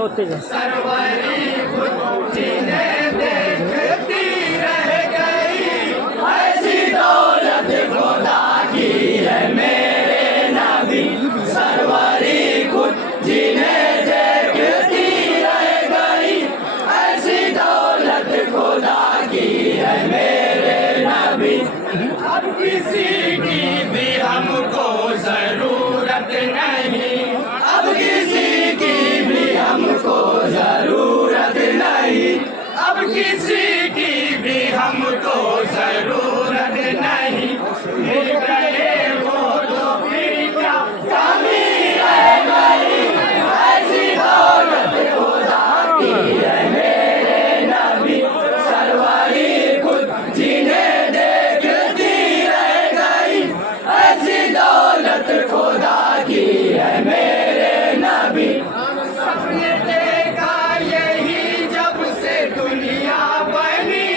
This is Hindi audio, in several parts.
होते जाए। सरवरी खुद जिन्हें देखती रह गई, ऐसी दौलत खुदा की है मेरे नबी। सरवरी खुद जिन्हें देखती रह गई, ऐसी दौलत खुदा की है मेरे नबी। अब किसी की भी हमको जरूरत नहीं, अब किसी की भी हमको जरूरत नहीं, अब किसी की भी हमको जरूरत नहीं। मिल गए वो तो फिर क्या कमी रह गई, ऐसी दौलत खुदा की है मेरे नबी। सरवरी खुद जिन्हें देखती रह गई, ऐसी दौलत खुदा की है मेरे नबी। सबने देखा यही जब से दुनिया बनी,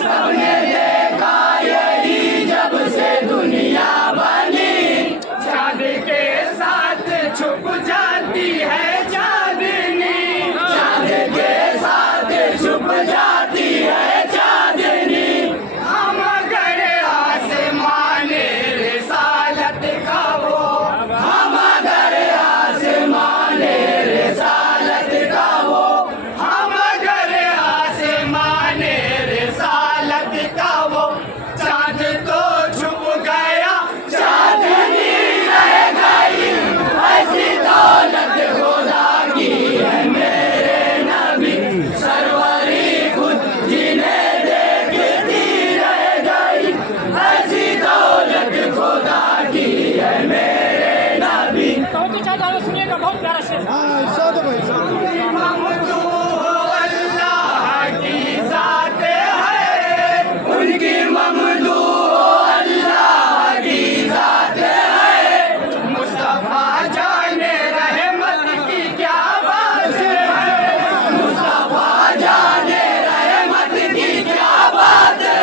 सबने देखा यही जब से दुनिया बनी। चाँद के साथ छुप जाती है चांदनी, चाँद के साथ छुप जाती है चांदनी। हम अगर आसमान रिसालत का वो, हम अगर आसमान रिसालत का वो, हम अगर आसमान रिसालत का वो, चाँद तो छुप गया चांदनी रह गई, ऐसी दौलत खुदा की है मेरे नबी। सरवरी खुद जिन्हें देखती रह गई, ऐसी दौलत खुदा की है मेरे नबी। सुनिएगा, बहुत प्यारा शेर। ममदू अल्लाह की जात है, उनकी ममदू अल्लाह की जात है। मुस्तफा जाने रहमत की क्या बात है, मुस्तफा जाने रहमत की क्या बात है।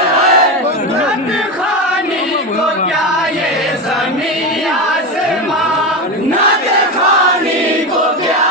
नत खानी को क्या ये ज़मीं आसमां, नत खानी को क्या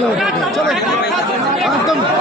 चलो एकदम